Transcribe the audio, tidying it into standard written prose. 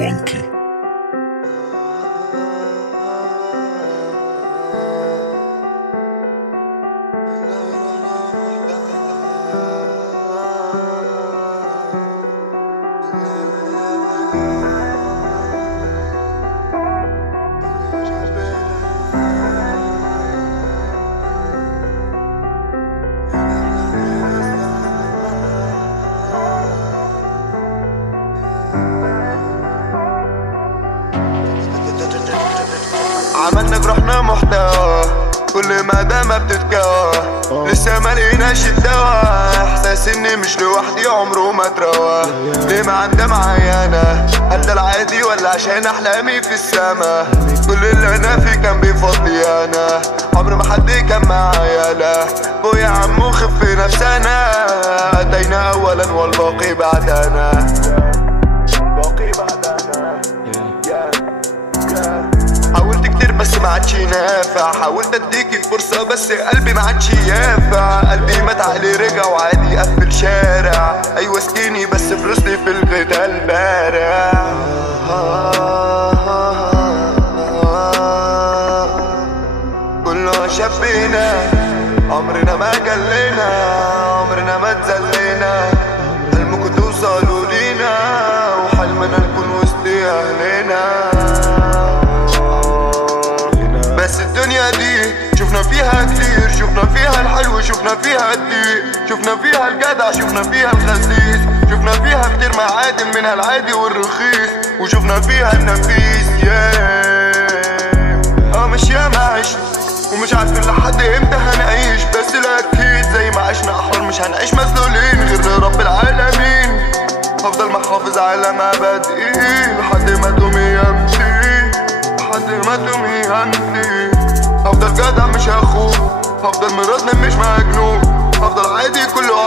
Wonky. عملنا جروحنا محتوى كل ما دام بتتكوى لسه ملقيناش الدوا. احساس اني مش لوحدي عمره ما اتروى. ليه ما عندها معايا انا؟ هل ده العادي ولا عشان احلامي في السما؟ كل اللي انا فيه كان بفضلي انا، عمر ما حد كان معايا. لا فوق يا عمو خف نفسنا، اتينا اولا والباقي بعدنا. حاولت كتير بس ما عادش نافع، حاولت اديكي فرصة بس قلبي ما عادش يافع. قلبي مات عليه رجع وعادي قفل شارع. ايوه سكيني بس فلوسي في الغدا بارع. كله شافينا عمرنا ما جلينا، عمرنا ما اتذلينا. حلمكوا توصلوا لينا وحلمنا نكون وسط اهلنا. بس الدنيا دي شفنا فيها كتير، شفنا فيها الحلو شفنا فيها الضيق، شفنا فيها الجدع شفنا فيها الخسيس، شفنا فيها كتير معادن منها العادي والرخيص، وشفنا فيها النفيس. مش ياما عشنا ومش عارفين لحد امتى هنعيش، بس الاكيد زي ما عشنا احرار مش هنعيش مسؤولين غير رب العالمين. هفضل محافظ على مبادئي لحد ما تومي يمشي، لحد ما تومي يمشي. هفضل جدع مش هخوف، هفضل مرضنا مش مجنون، هفضل عادي كله